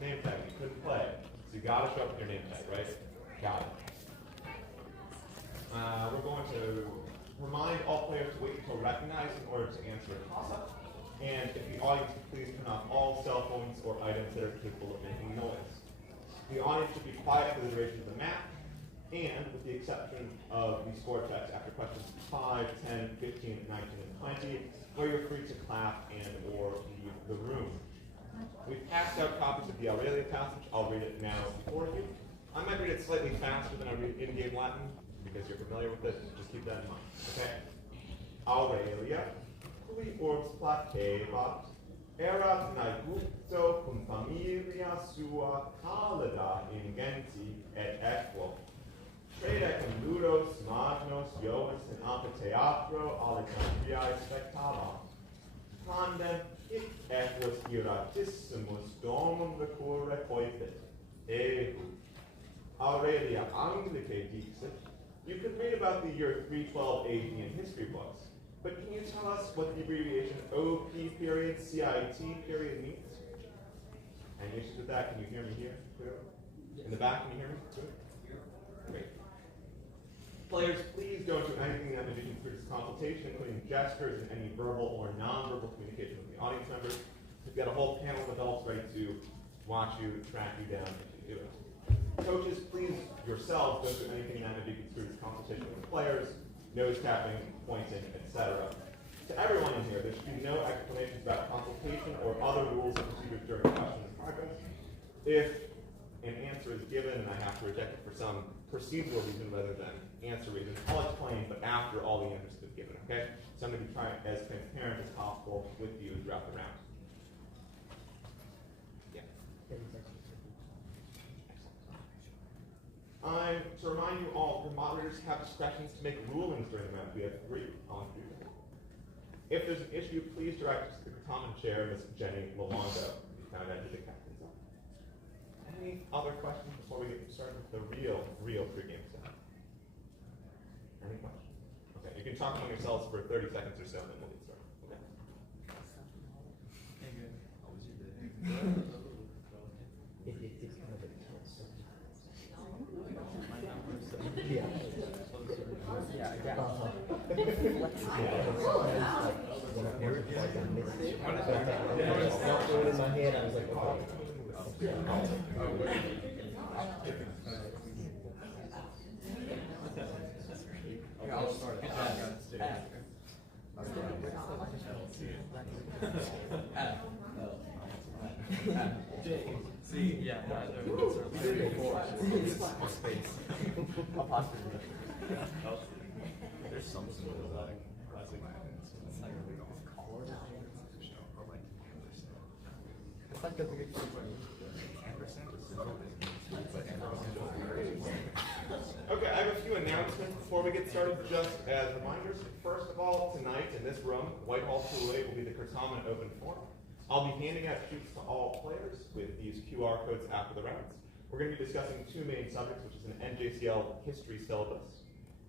name tag. You couldn't play. So you got to show up with your name tag, right? Got it. We're going to remind all players to wait until recognized in order to answer a toss-up. And if the audience could please turn off all cell phones or items that are capable of making noise. The audience should be quiet for the duration of the match, and with the exception of the score checks after questions 5, 10, 15, 19, and 20, where you're free to clap and or leave the room. We've passed out copies of the Aurelia passage. I'll read it now for you. I might read it slightly faster than I read in-game Latin, because you're familiar with it. Just keep that in mind, okay? Aurelia, cui orbs placebat, erat naigucto cum familia sua calida ingenti et equo. Tredecum ludos magnos Iovis in amphitheatro Alexandriae spectavam. Tandem hic equus iratissimus domum recurre coepit. Ehu. Aurelia Anglicae dixit. You could read about the year 312 AD in history books, but can you tell us what the abbreviation OP period, CIT period means? Any issues with that? Can you hear me here? In the back, can you hear me? Good? Great. Players, please don't do anything that may be considered as consultation, including gestures and any verbal or non-verbal communication with the audience members. We've got a whole panel of adults ready to watch you, track you down if you do it. Coaches, please yourselves don't do anything that may be considered as consultation with players, nose tapping, pointing, etc. To everyone in here, there should be no explanations about consultation or other rules and procedures during questions and progress. If an answer is given and I have to reject it for some procedural reason rather than answer reason, I'll explain, but after all the answers have been given, okay? So I'm going to be trying as transparent as possible with you throughout the round. Yeah. To remind you all, the moderators have discretions to make rulings during the round. We have 3 on 3. If there's an issue, please direct us to the common chair, Ms. Jenny Lalongo, found out who the captain's are. Any other questions before we get started with the real pregame stuff? Any questions? Okay, you can talk among yourselves for 30 seconds or so, and then we'll get started. Okay. Hey, good. How was your day? Yeah, I got when I realized I missed it, I felt it in my head. I was like, okay. I'll start it. See, yeah, space. There's some sort of like classic it's like really color or like it's like doesn't get Okay, I have a few announcements before we get started, just as reminders. First of all, tonight in this room, Whitehall 208 will be the Certamen Open Forum. I'll be handing out sheets to all players with these QR codes after the rounds. We're going to be discussing 2 main subjects, which is an NJCL history syllabus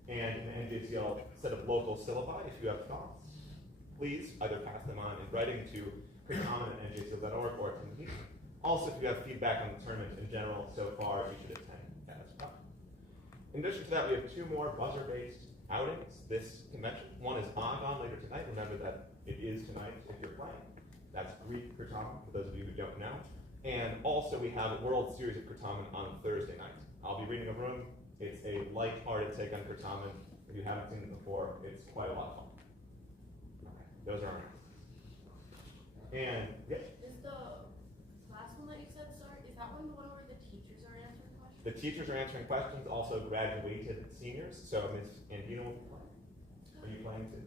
and an NJCL set of local syllabi. If you have thoughts, please either pass them on in writing to certamen@njcl.org or attend the meeting. Also, if you have feedback on the tournament in general so far, you should attend as well. In addition to that, we have 2 more buzzer-based outings this convention. One is on later tonight. Remember that it is tonight if you're playing. That's Greek Certamen, for those of you who don't know. And also we have a World Series of Certamen on Thursday night. I'll be reading a room. It's a light-hearted take on Certamen. If you haven't seen it before, it's quite a lot of fun. Those are our announcements. And, yeah? Is the last one that you said, sorry, is that one the one where the teachers are answering questions? The teachers are answering questions, also graduated seniors. So Ms. Andina will be playing. Are you playing too?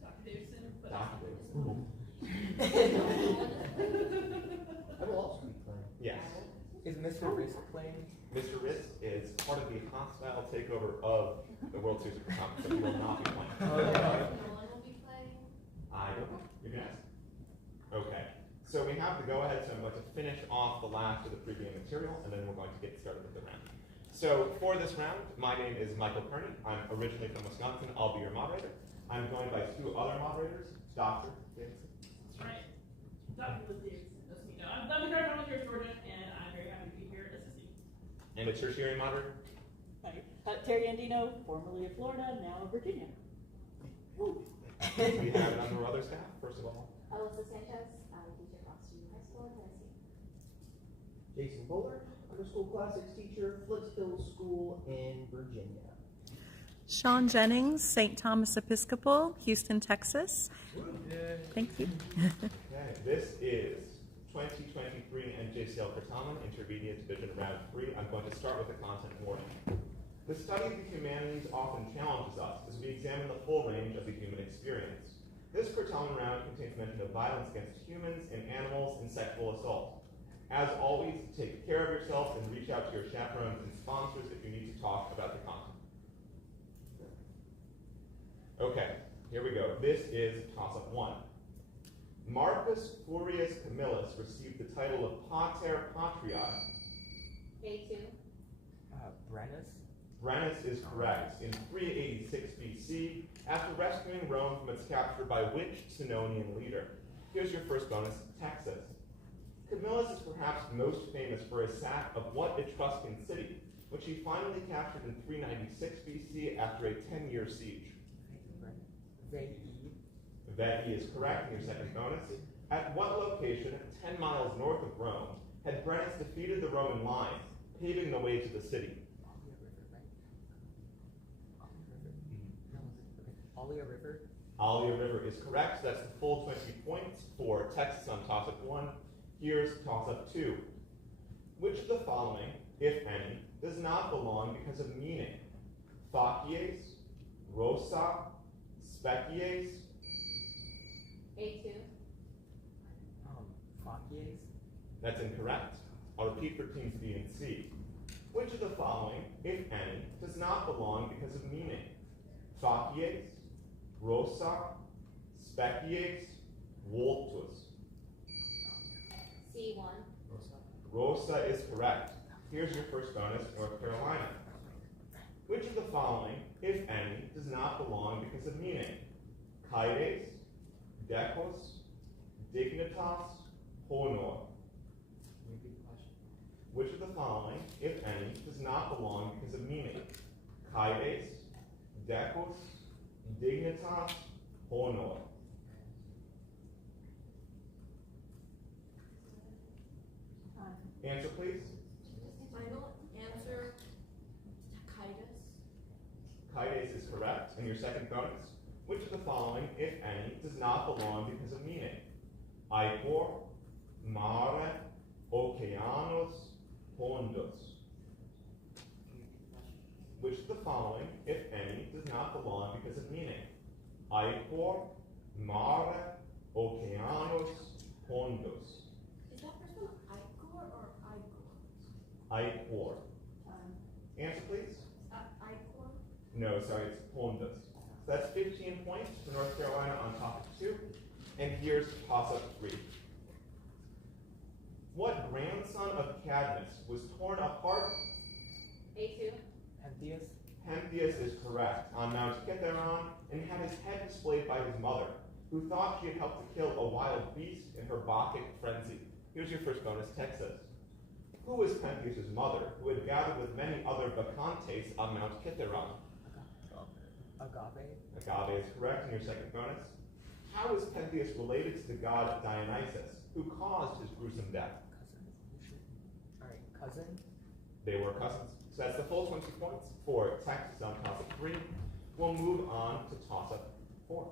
Dr. Davidson. Dr. Davidson. I will also be playing. Yes. Is Mr. Risk playing? Mr. Ritz is part of the hostile takeover of the World Series of Certamen, so he will not be playing. Nolan will be playing. I don't know. You can ask. Okay. So we have to go ahead, so I'm going to finish off the last of the pregame material, and then we're going to get started with the round. So for this round, my name is Michael Kearney. I'm originally from Wisconsin. I'll be your moderator. I'm joined by 2 other moderators, Dr. Davidson. That's right. Dr. Davidson, that's me. No, I'm the current volunteer student, and And the tertiary moderator? Hi. Terry Andino, formerly of Florida, now of Virginia. Woo. We have a number of other staff, first of all. Alyssa Sanchez, I teach at Roxton High School in Tennessee. Jason Bowler, underschool classics teacher, Flicksville School in Virginia. Sean Jennings, St. Thomas Episcopal, Houston, Texas. Thank you. Okay, this is 2023 NJCL Certamen Intermediate Division Round 3. I'm going to start with the content warning. The study of the humanities often challenges us as we examine the full range of the human experience. This Certamen round contains mention of violence against humans and animals and sexual assault. As always, take care of yourself and reach out to your chaperones and sponsors if you need to talk about the content. Okay, here we go. This is toss-up 1. Marcus Furius Camillus received the title of Pater Patriae. A2. Brennus? Brennus is correct. In 386 BC, after rescuing Rome from its capture by which Senonian leader? Here's your first bonus, Texas. Camillus is perhaps most famous for his sack of what Etruscan city, which he finally captured in 396 BC after a 10-year siege? Veii is correct in your second bonus. At what location, 10 miles north of Rome, had Brennus defeated the Roman line, paving the way to the city? Allia River? Allia River is correct. So that's the full 20 points for Texas on toss-up 1. Here's toss-up 2. Which of the following, if any, does not belong because of meaning? Facies, rosa, species? A2. Facies? That's incorrect. I'll repeat for teams B and C. Which of the following, if any, does not belong because of meaning? Facies, rosa, species, vultus? C1. Rosa is correct. Here's your first bonus, North Carolina. Which of the following, if any, does not belong because of meaning? Caedes, decus, dignitas, honor? Which of the following, if any, does not belong because of meaning? Caedes, decus, dignitas, honor? Answer, please. Final answer, Titus. Caedes is correct. And your second bonus. Which of the following, if any, does not belong because of meaning? Ichor, mare, oceanus, pondus? Which of the following, if any, does not belong because of meaning? Ichor, mare, oceanus, pondus? Is that first one Igor or Igor? Ichor. Answer, please. Igor? No, sorry, it's pondus. So that's 15 points for North Carolina on topic 2. And here's toss-up 3. What grandson of Cadmus was torn apart? A2. Pentheus? Pentheus is correct. On Mount Kithaeron, and had his head displayed by his mother, who thought she had helped to kill a wild beast in her Bacchic frenzy. Here's your first bonus, Texas. Who was Pentheus' mother, who had gathered with many other Bacchantes on Mount Kithaeron? Agave? Agave is correct in your second bonus. How is Pentheus related to the god Dionysus, who caused his gruesome death? Alright, cousin? They were cousins. So that's the full 20 points for Texas on toss-up 3. We'll move on to toss-up 4.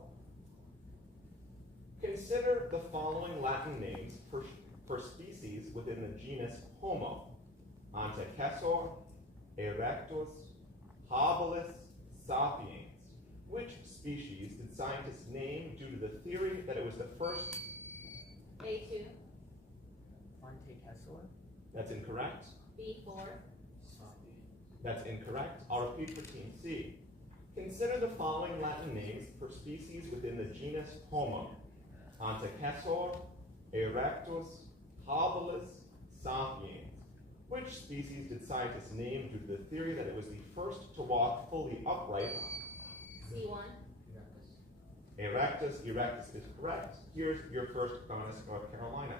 Consider the following Latin names for species within the genus Homo: Antecessor, Erectus, Habilis, Sapiens. Which species did scientists name due to the theory that it was the first? A2. Antecessor? That's incorrect. B4. That's incorrect. I'll repeat for team C. Consider the following Latin names for species within the genus Homo: Antecessor, Erectus, Habilis, Sapiens. Which species did scientists name due to the theory that it was the first to walk fully upright? C1. Erectus is correct. Here's your first bonus, North Carolina.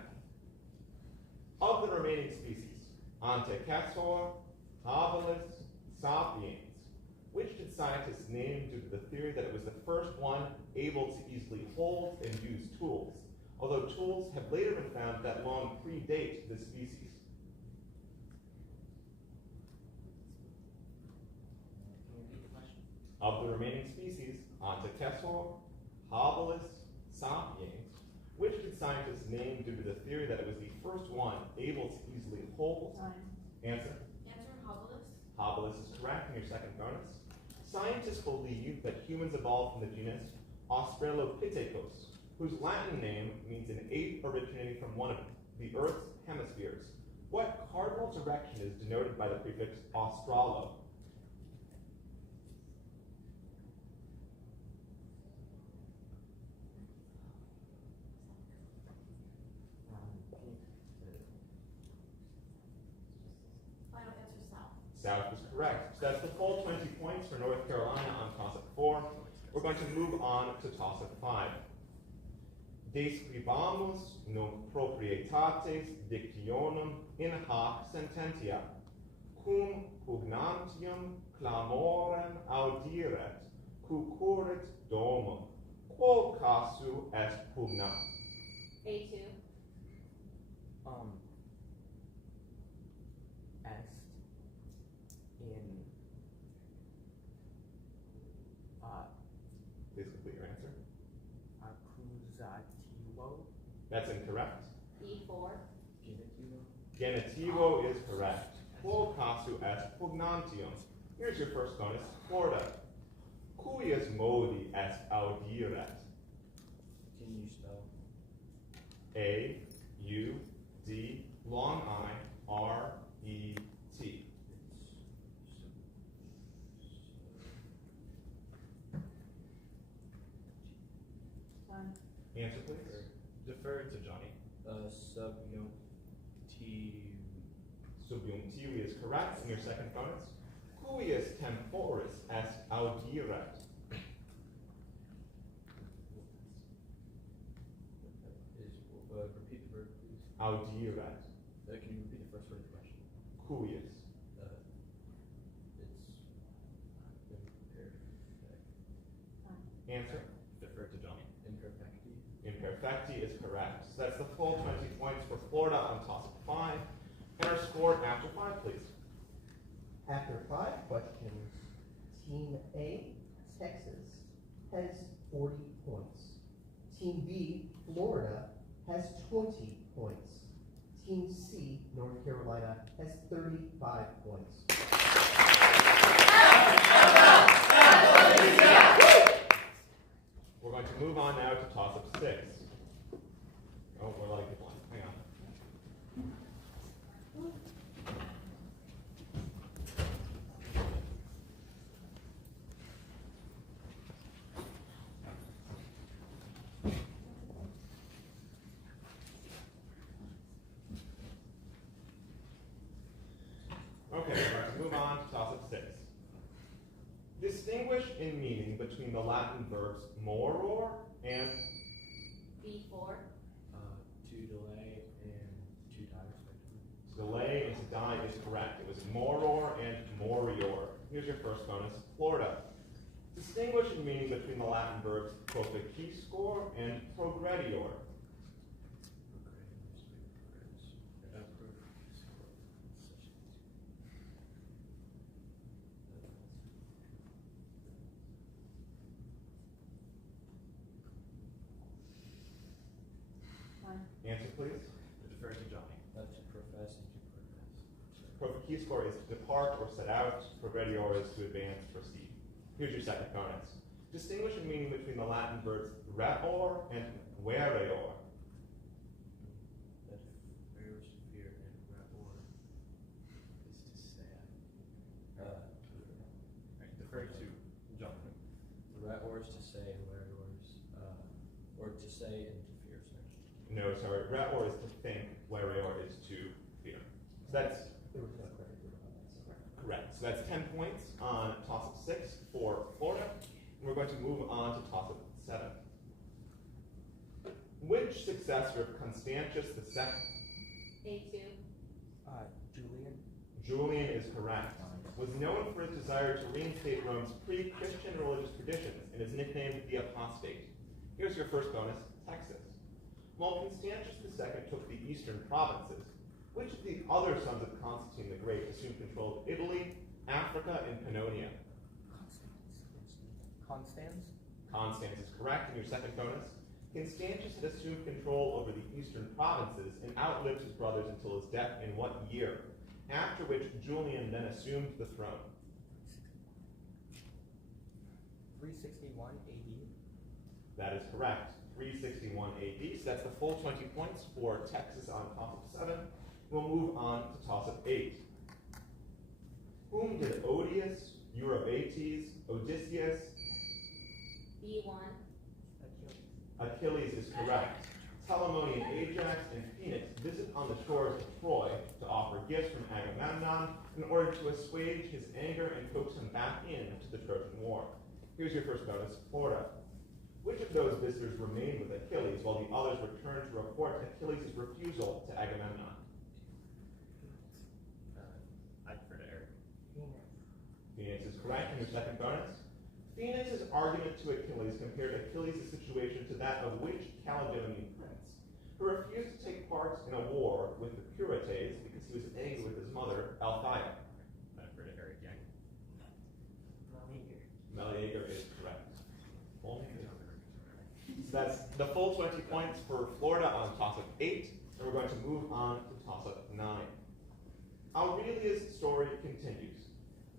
Of the remaining species, Antecessor, habilis, sapiens. Which did scientists name due to the theory that it was the first one able to easily hold and use tools, although tools have later been found that long predate the species? Of the remaining species, Antecessor, habilis, sapiens, which did scientists name due to the theory that it was the first one able to easily hold? Answer. Answer habilis. Habilis is correct in your second bonus. Scientists believe that humans evolved from the genus Australopithecus, whose Latin name means an ape originating from one of the Earth's hemispheres. What cardinal direction is denoted by the prefix Australo? Final answer south. South is correct. So that's the full 20 points for North Carolina on toss-up 4. We're going to move on to toss-up 5. Describamus nunc proprietates dictionum in hac sententia, cum pugnantium clamorem audiret, cucurit domum. Quo casu est pugna? A2. Est in Please complete your answer. accusativo. That's incorrect. E4. Genitivo is correct. Quo casu est pugnantium? Here's your first bonus, Florida. Cuius modi est audiret? Can you spell? A, U, D, long I, R, E, T. Time. Answer, please. Defer to Johnny. Subjunctivi is correct in your second bonus. Cuius temporis est audiret? Repeat the word, please. Audiret. Can you repeat the first word of the question? Cuius. Answer. Defer to Johnny. Imperfecti. Imperfecti is correct. So that's the full 20 points for Florida on toss-up 5. And our score after 5, please. After 5 questions, Team A, Texas, has 40 points. Team B, Florida, has 20 points. Team C, North Carolina, has 35 points. We're going to move on now to toss-up 6. Oh, we're letting people on. Hang on. Okay, we're going to move on to toss-up 6. Distinguish in meaning between the Latin verbs moror and B4. To delay and to die, respectively. to delay and to die is correct. It was moror and morior. Here's your first bonus, Florida. Distinguish in meaning between the Latin verbs proficiscor and progredior. Time. Answer, please. Defer to Johnny. To profess and to progress. Proficiscor is to depart or set out. Progredior is to advance, proceed. Here's your second bonus. Distinguish in meaning between the Latin verbs reor and vereor. That where is to fear and rapport is to say. Defer to Johnny. Rators to say, whereors, or to say and to fear, sorry. No, sorry. Reor is to think. Vereor is to fear. So that's There was no credit on that. correct. So that's 10 points on toss-up 6 for Florida. And we're going to move on to toss-up 7. Which successor of Constantius II? A2. Julian. Julian is correct. Was known for his desire to reinstate Rome's pre-Christian religious traditions and is nicknamed the Apostate. Here's your first bonus, Texas. While Constantius II took the eastern provinces, which of the other sons of Constantine the Great assumed control of Italy, Africa, and Pannonia? Constance? Constance is correct. And your second bonus, Constantius had assumed control over the eastern provinces and outlived his brothers until his death in what year? After which Julian then assumed the throne. 361 AD. That is correct. 361 AD. So that's the full 20 points for Texas on toss-up 7. We'll move on to toss-up 8. Whom did Odius, Eurybates, Odysseus, B1. Achilles is correct. Telamonian Ajax and Phoenix visit on the shores of Troy to offer gifts from Agamemnon in order to assuage his anger and coax him back into the Trojan War. Here's your first bonus, Florida. Which of those visitors remained with Achilles while the others returned to report Achilles' refusal to Agamemnon? I prefer to Eric. Phoenix is correct. And your second bonus? Phoenix's argument to Achilles compared Achilles' situation to that of which Caledonian prince, who refused to take part in a war with the Purates because he was angry with his mother, Althea. I prefer to Eric Yang. Meleager is correct. So that's the full 20 points for Florida on toss-up 8, and we're going to move on to toss-up 9. Aurelia's story continues.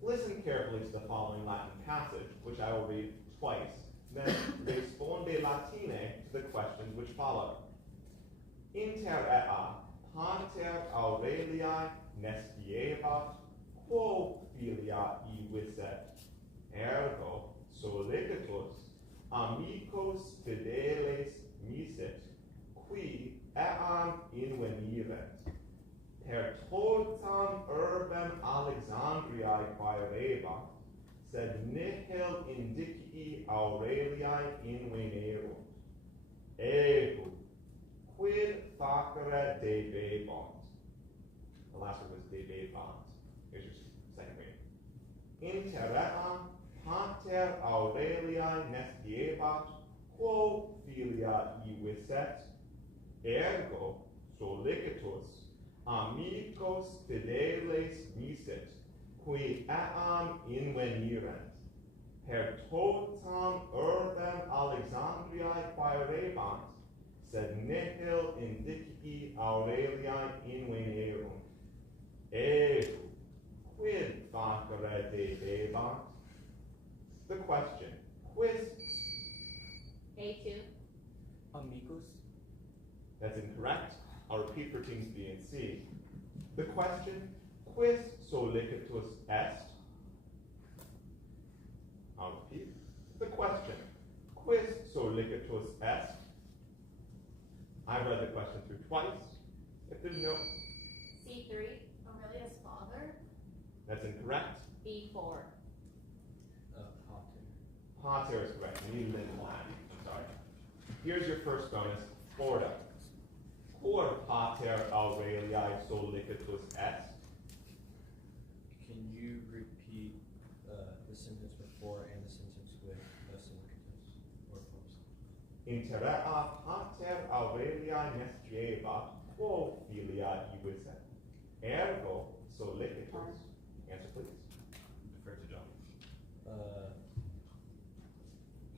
Listen carefully to the following Latin passage, which I will read twice, then responde latine to the questions which follow. Inter ea pater Aureliae nesciebat, quo filia ivisset, ergo solicitus amicos fideles misit, qui eam invenirent. Per totam urbem Alexandriae quaerebat, sed nihil indicii Aureliae invenerunt. Ego, quid facere debebant? The last word was debebant. Here's your second reading. Inter ea pater Aureliae nesciebat, quo filia ivisset, ergo solicitus amicos fideles misit, qui eam invenirent. Per totam urbem Alexandriae quaerebant, sed nihil indicii Aureliae invenerunt. Ego, quid facere debebant? The question, quis? A2. Amicus. That's incorrect. I'll repeat for teams B and C. The question, quis solicitus est? I'll repeat. The question, quis solicitus est? I read the question through twice. If there's no... C3. Aurelia's father. That's incorrect. B4. Pater is correct. We need Latin. I'm sorry. Here's your first bonus, Florida. Quod pater Aureliae solicitus est? Can you repeat the sentence before and the sentence with solicitus or opposed? Inter ea pater Aureliae nesciebat, quo filia ivisset. Ergo solicitus. Answer please. Defer to John.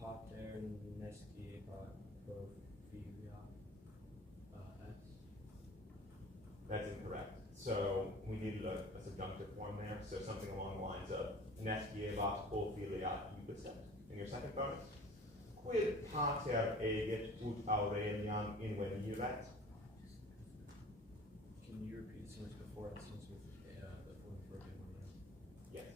Pater nesciebat quo filia est. That's incorrect. So we needed a subjunctive form there. So something along the lines of nesciebat quo filia ivisset. And your second bonus? Quid pater egit ut Aureliam inveniret? Can you repeat the sentence before and the sentence with the form for one? Yes.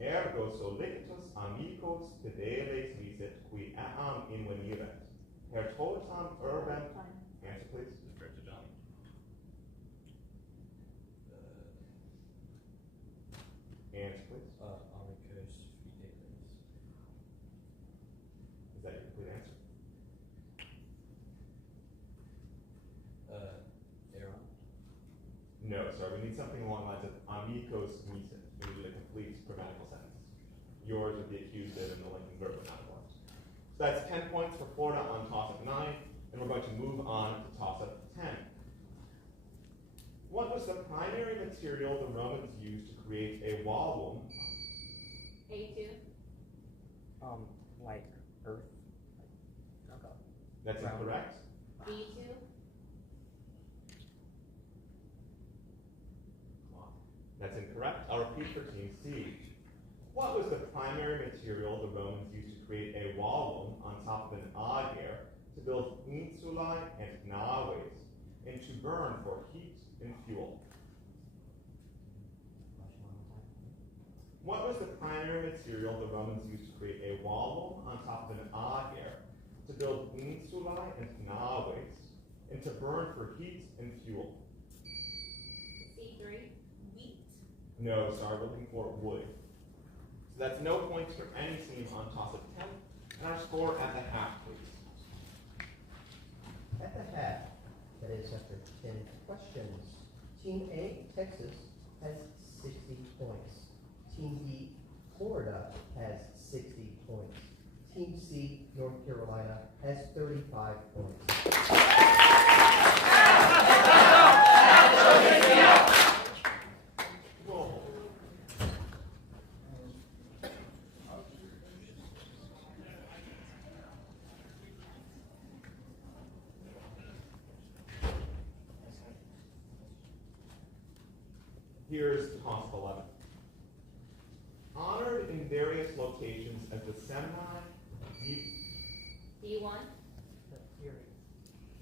Ergo solicitus amicos fideles misit, qui eam inveniret. Per totam urbem. Answer please. Defer to John. Answer please. Amicus fideles. Is that your complete answer? Aaron. No, sir. We need something along the lines of amicus misit. We need a complete grammatical sentence. Yours would be accusative and the Lincoln verb would not work. So that's 10 points for Florida on toss-up 9, and we're going to move on to toss-up 10. What was the primary material the Romans used to create a wallum? A2. Like earth. Okay. That's Ground. incorrect. B2. That's incorrect. I'll repeat for team C. What was the primary material the Romans used to create a wallum on top of an agere to build insulae and naves and to burn for heat and fuel? What was the primary material the Romans used to create a wallum on top of an agere to build insulae and naves and to burn for heat and fuel? C3. Wheat. No, sorry, we're looking for wood. So that's no points for any team on toss-up 10, and our score at the half, please. At the half, that is after 10 questions, Team A, Texas, has 60 points. Team B, Florida, has 60 points. Team C, North Carolina, has 35 points. Roll. Here's toss 11. Honored in various locations as the B1.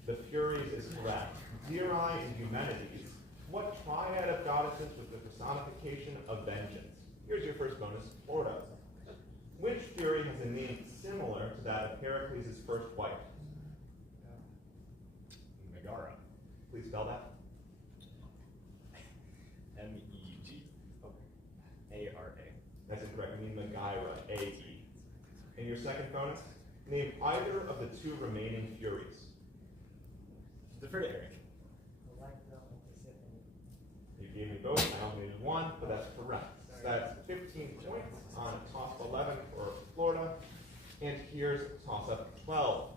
the Furies is correct. Diri and Eumenides. What triad of goddesses was the personification of vengeance? Here's your first bonus, Florida. Which Fury has a name similar to that of Heracles' first wife? Megara. Please spell that. MEGARA. That's incorrect. We need Megaira, A-E. And your second bonus, name either of the two remaining Furies. Defer to Eric. You gave me both, I only needed one, but that's correct. So that's 15 points on toss 11 for Florida. And here's toss-up 12.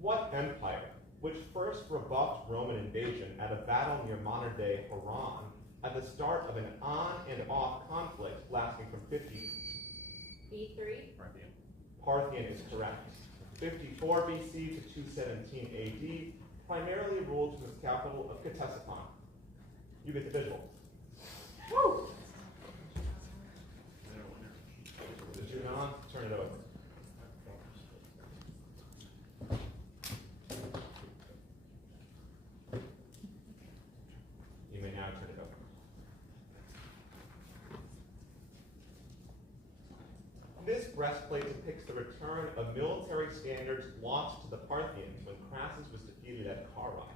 What empire, which first rebuffed Roman invasion at a battle near modern-day Haran, at the start of an on and off conflict lasting from 50? B3. Parthian. Parthian is correct. 54 BC to 217 AD, primarily ruled from its capital of Ctesiphon. You get the visual. Woo! Did you on? Turn it over. You may now turn it over. This breastplate depicts the return of military standards lost to the Parthians when Crassus was defeated at Carrhae.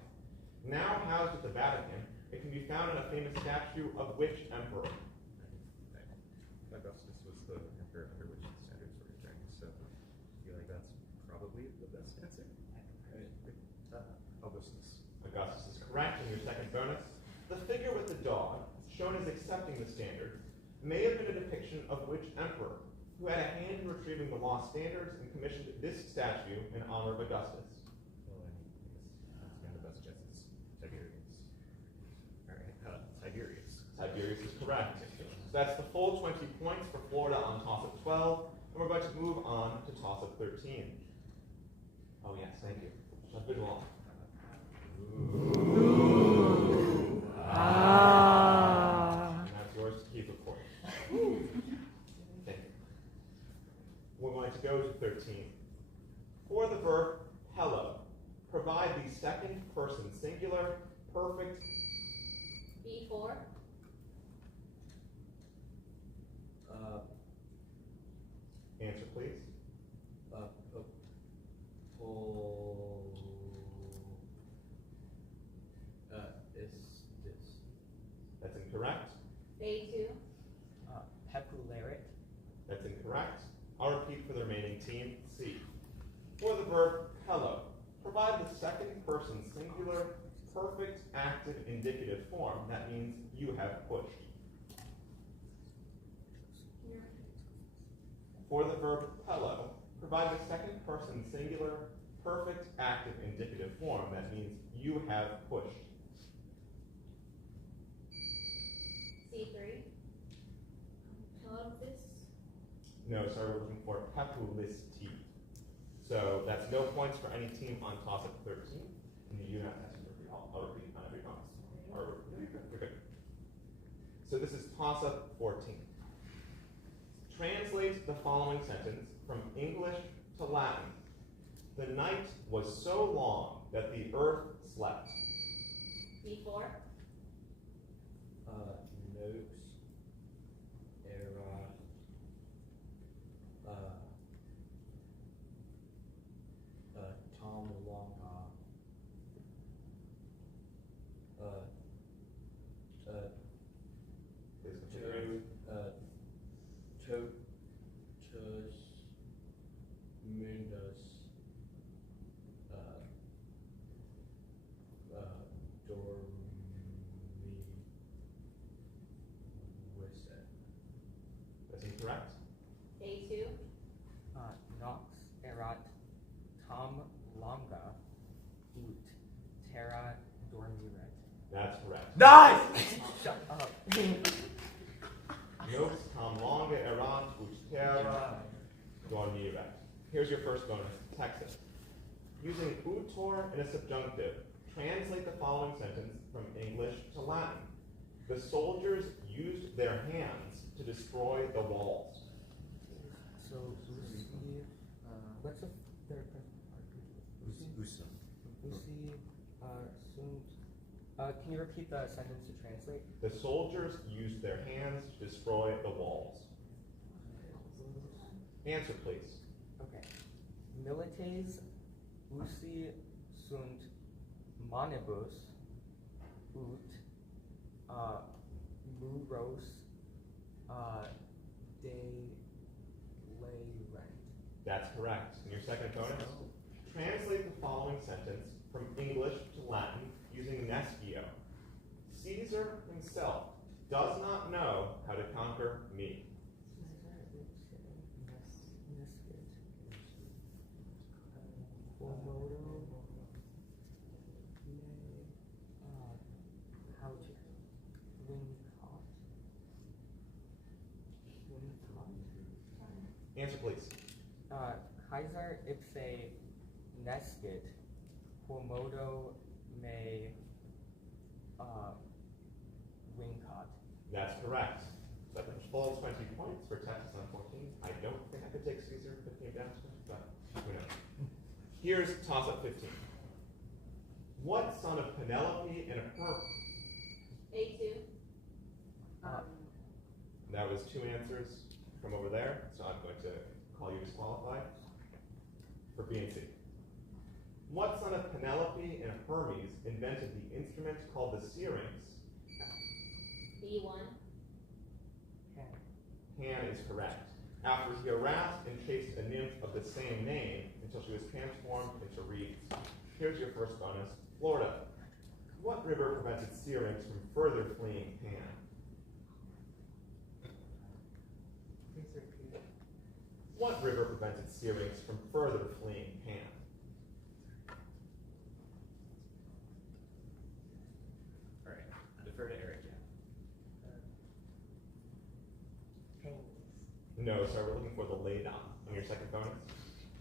Now housed at the Vatican, it can be found in a famous statue of which emperor? Augustus was the emperor under which the standards were returned, so I feel like that's probably the best answer. Augustus. Augustus is correct. And your second bonus, the figure with the dog, shown as accepting the standards, may have been a depiction of which emperor, who had a hand in retrieving the lost standards and commissioned this statue in honor of Augustus. Well, I guess that's one of the best guesses. Tiberius. Alright, Tiberius. Tiberius is correct. So that's the full 20 points for Florida on toss-up 12, and we're going to move on to toss-up 13. Oh yes, thank you. Visual. And that's yours to keep, of course. Thank you. We're going to go to 13. For the verb hello, provide the second person singular, perfect. B4. Answer, please. That's incorrect. A2. Pepularic. That's incorrect. I'll repeat for the remaining team. C. For the verb hello, provide the second person singular, perfect active indicative form, that means you have pushed. For the verb pello, provide the second person singular perfect active indicative form, that means you have pushed. C3. Pelopis. No, sorry, we're looking for pepulisti. So that's no points for any team on toss-up 13. And you have to ask I'll repeat on every toss. You're good. So this is toss-up 14. Translate the following sentence from English to Latin. The night was so long that the earth slept. B4. Nox era Tom Longa Please continue. Totus Mundus Dormi Wisse. That's incorrect. A2. Nox erat Tom longa ut terra dormiret. That's correct. Nice! Shut up. Nox tam longa erat ut terra dormiret. Here's your first bonus, Texas. Using utor and a subjunctive, translate the following sentence from English to Latin. The soldiers used their hands to destroy the walls. So, Usi, what's the third person? Usum. Usi, sunt. Can you repeat the sentence to translate? The soldiers used their hands to destroy the walls. Answer, please. Okay. Milites usi sunt manibus ut muros de lerent. That's correct. And your second bonus? Translate the following sentence from English to Latin using nescio. Caesar himself does not know how to conquer me. How to win caught? Answer, please. Kaiser ipse nescit quomodo me wincot. That's correct. That full 20 points for Texas on 14. I don't think I could take Caesar if it came down to it, but who knows. Here's toss-up 15. What son of Penelope and A2. That was two answers from over there, so I'm going to call you disqualified for B and C. What son of Penelope and Hermes invented the instrument called the syrinx? B1. Pan is correct. After he harassed and chased a nymph of the same name until she was transformed into reeds. Here's your first bonus, Florida. What river prevented Syrinx from further fleeing Pan? Please repeat. What river prevented Syrinx from further fleeing Pan? Alright, defer to Eric. No, sorry, we're looking for the Ladon on your second bonus.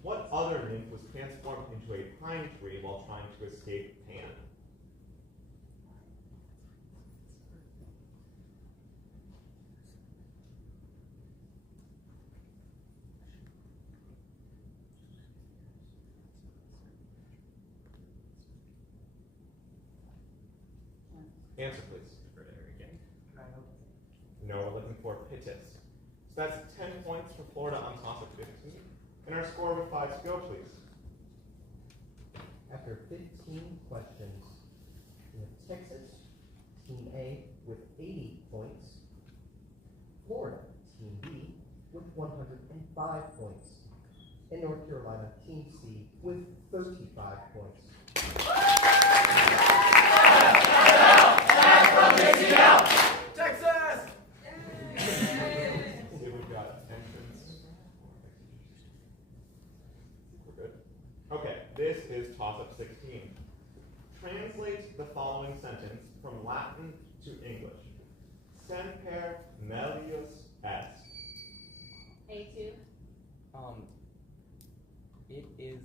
What other nymph was transformed into a pine tree while trying to escape Pan? Answer, please. Defer to Eric again. No, we're looking for Pittis. So that's 10 points for Florida on toss-up 15. And our score with 5 to go, please. After 15 questions, we have Texas, Team A, with 80 points. Florida, Team B, with 105 points. And North Carolina, Team C, with 35 points. is toss-up 16. Translate the following sentence from Latin to English. Semper melius est. A2. It is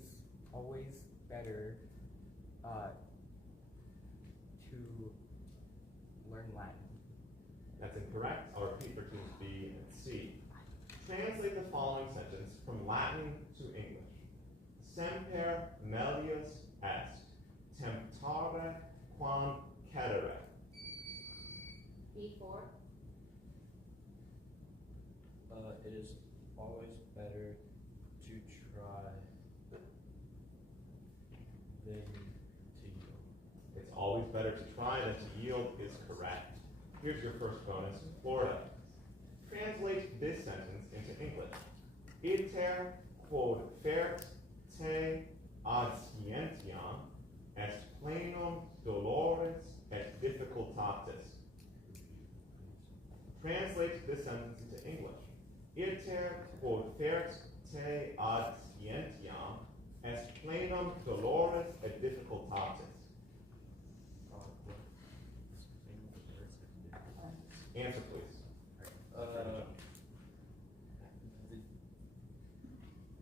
always better to learn Latin. That's incorrect. I'll repeat for teams B and C. Translate the following sentence from Latin to English. Semper melius est, temptare quam cadere. B4. It is always better to try than to yield. It's always better to try than to yield is correct. Here's your first bonus, Florida. Translate this sentence into English. Iter quod fert te ad scientiam est plenum dolores et difficultatis. Translate this sentence into English. Iter quod fert te ad scientiam est plenum dolores et difficultatis. Answer, please.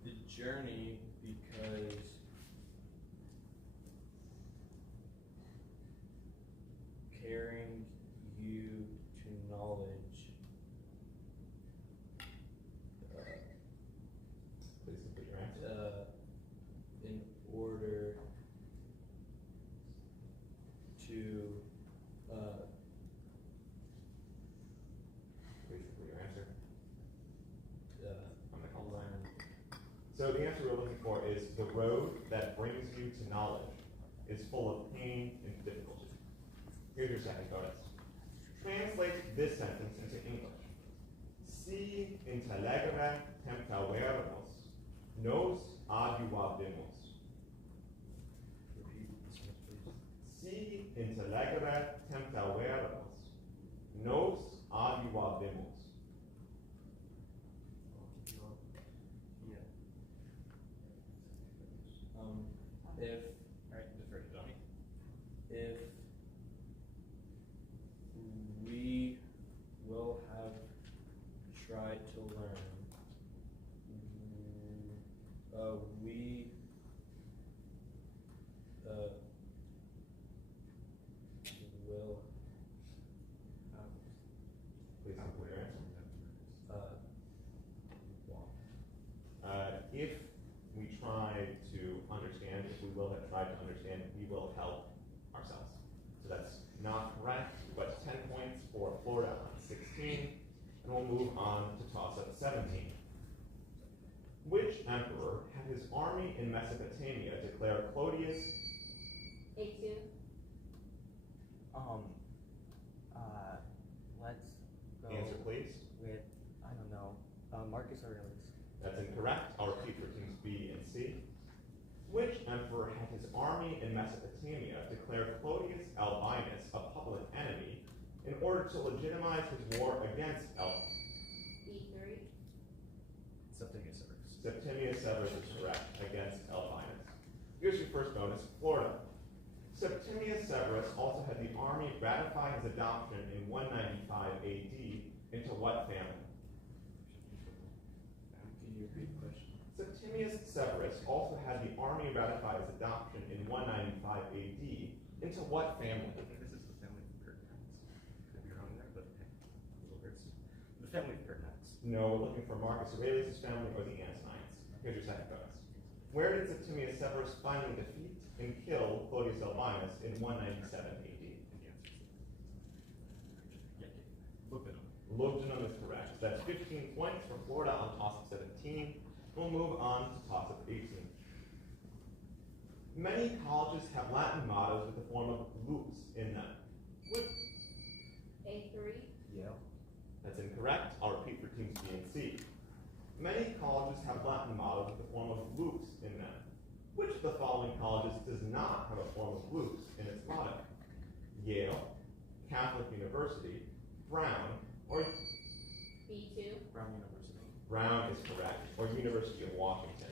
The journey, because carrying you to knowledge. Please complete your answer. In order to Please complete your answer. I'm gonna call learn. So the answer we're looking for is the road that brings you to knowledge is full of pain and difficulty. Here's your second bonus. Translate this sentence into English. Si intellegere temptaveremus, nos adiuvabimus. Repeat the sentence, please. Si intellegere temptaveremus, nos adiuvabimus. If Alright, defer to Johnny. if we will have tried to learn, we will have Please complete your answer. If we try to understand, if we will have tried to understand, we will help ourselves. So that's not correct, but 10 points for Florida on 16, and we'll move on to toss-up 17. Which emperor had his army in Mesopotamia declare Clodius? A2. Let's go Answer, please. with, I don't know, Marcus Aurelius. That's incorrect. I'll repeat for teams B and C. Which emperor had his army in Mesopotamia declare Clodius Albinus a public enemy in order to legitimize his war against B3. Septimius Severus. Septimius Severus is correct, against Albinus. Here's your first bonus, Florida. Septimius Severus also had the army ratify his adoption in 195 AD into what family? Can you repeat the question? Septimius Severus also had the army ratify his adoption in 195 AD into what family? I think this is the family of Pertinax. Could be wrong there, but hey, a little bit. The family of Pertinax. No, we're looking for Marcus Aurelius' family or the Antonines. Here's your second bonus. Where did Septimius Severus finally defeat and kill Clodius Albinus in 197 AD? And the answer is yeah, Lugdunum. Lugdunum is correct. That's 15 points for Florida on toss-up 17. We'll move on to toss-up 18. Many colleges have Latin mottos with the form of lux in them. A3. Yale. That's incorrect. I'll repeat for teams B and C. Many colleges have Latin mottos with the form of lux in them. Which of the following colleges does not have a form of lux in its motto? Yale, Catholic University, Brown, or B2. Brown University. Brown is correct, or University of Washington.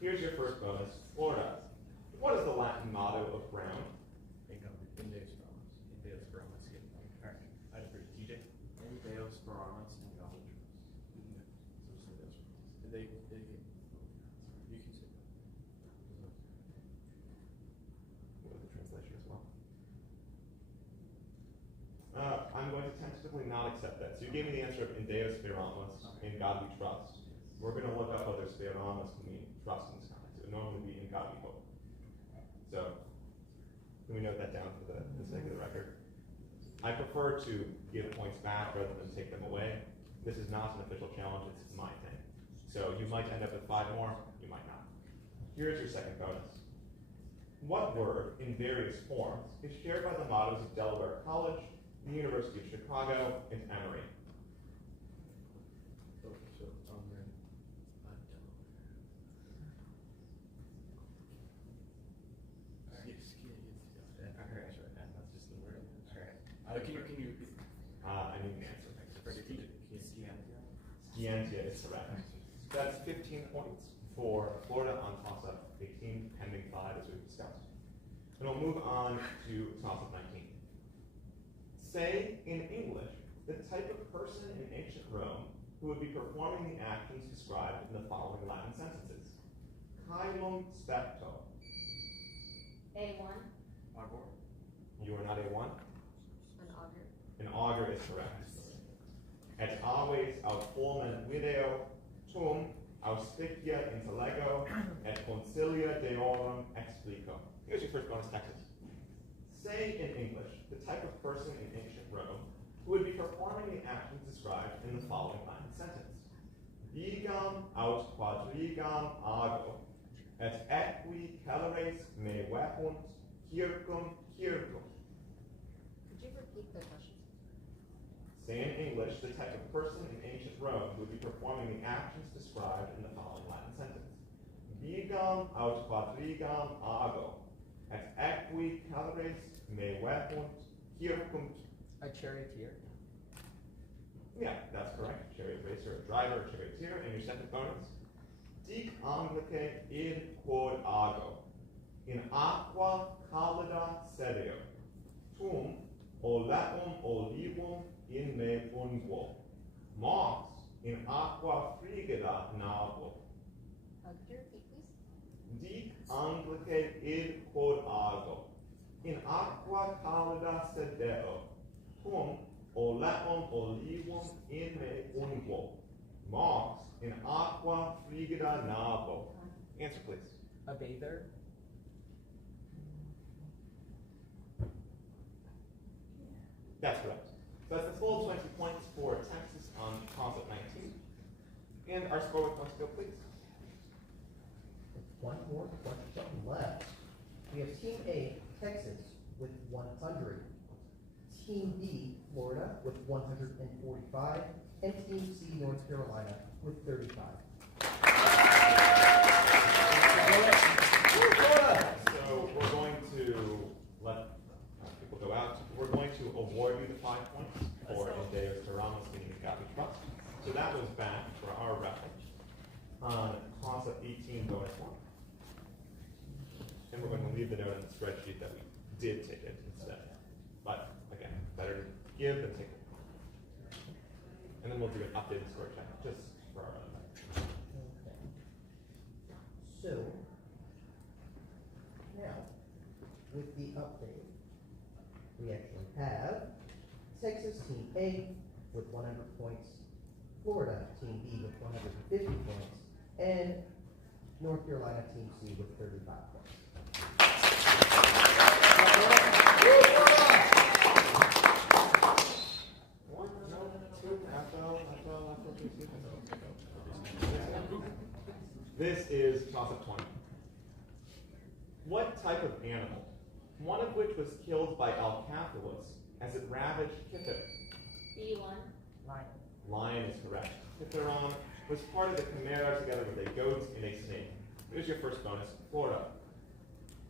Here's your first bonus, Florida. What is the Latin motto of Brown? In Deus Promise. In Deus Promise. Alright, I defer to TJ. In Deus Promise, in God we trust. So just in Deus Promise. Did they get, you can say With the translation as well. I'm going to tentatively not accept that. So you gave me the answer of in Deus Speramus, in God we trust. We're going to look up whether Speramus can mean trust in this context. It would normally be in God we hope. So, can we note that down for the sake of the record? I prefer to give points back rather than take them away. This is not an official challenge, it's my thing. So you might end up with 5 more, you might not. Here's your second bonus. What word, in various forms, is shared by the mottos of Delaware College, the University of Chicago, and Emory? so, Delaware. Alright, sure. And that's just the word. Alright. Can you repeat? I need an answer. For the TJ. Scientia is correct. That's 15 points for Florida on toss-up 18, pending 5 as we've discussed. And we'll move on to toss-up 19. Say, in English, the type of person in ancient Rome who would be performing the actions described in the following Latin sentences. Caelum specto. A1, Arbor. You are not A1? an auger. An augur is correct. Et aves aut fulmen video, tum auspicia intellego, et concilia deorum explico. Here's your first bonus Texas. Say in English the type of person in ancient Rome who would be performing the actions described in the following Latin sentence. Vigam aut quadrigam ago, et equi celeres me vepunt circum circum. Could you repeat the question? Say in English the type of person in ancient Rome who would be performing the actions described in the following Latin sentence. Vigam aut quadrigam ago, et equi celeres me vepunt circum. A charioteer. Yeah, that's correct. Chariot racer, a driver, a charioteer. And your second bonus. Dic anglice id quod ago, in aqua calida sedeo, tum oleum olivum in me unguo, mos in aqua frigida navo. Could you repeat, please? Dic anglice id quod ago, in aqua calida sedeo, tum oleum olivum in me unguo, mos in aqua frigida navo. Answer, please. A bather. That's correct. So that's the full 20 points for Texas on toss-up 19. And our score with points go, please. One more question left. We have Team A, Texas, with 100. Team B, Florida, with 145. And Team C, North Carolina, with 35. So we're going to let people go out. We're going to award you the 5 points for In Deus Speramus, meaning in God we trust. So that was back for our reference on toss-up 18 bonus 1. And we're going to leave the note on the spreadsheet that we did take it instead. But again, better to give than take it. And then we'll do an updated score check just for our own. Okay. So, now, with the update, we actually have Texas Team A with 100 points, Florida Team B with 150 points, and North Carolina Team C with 35 points. This is toss-up 20. What type of animal, one of which was killed by Alcathulus as it ravaged Kither? B1, Lion. Lion is correct. Kithaeron was part of the Chimera together with a goat and a snake. Here's your first bonus, Florida.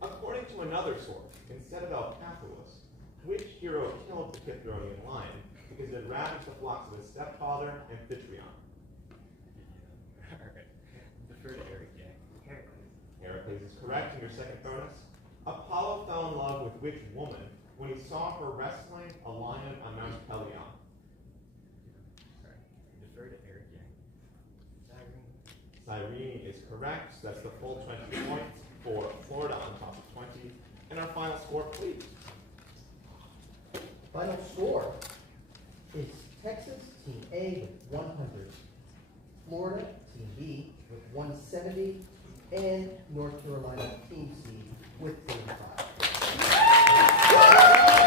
According to another source, instead of Alcathulus, which hero killed the Kithaeonian lion because it had ravaged the flocks of his stepfather, Amphitryon? Alright. Defer to Eric, yeah. Heracles Heracles is correct. And your second bonus. Apollo fell in love with which woman when he saw her wrestling a lion on Mount Pelion? Defer to Eric Yang. Cyrene is correct. So that's the full 20 points for Florida on top of 20. And our final score, please. Final score is Texas, Team A with 100, Florida, Team B with 170, and North Carolina, Team C with 35.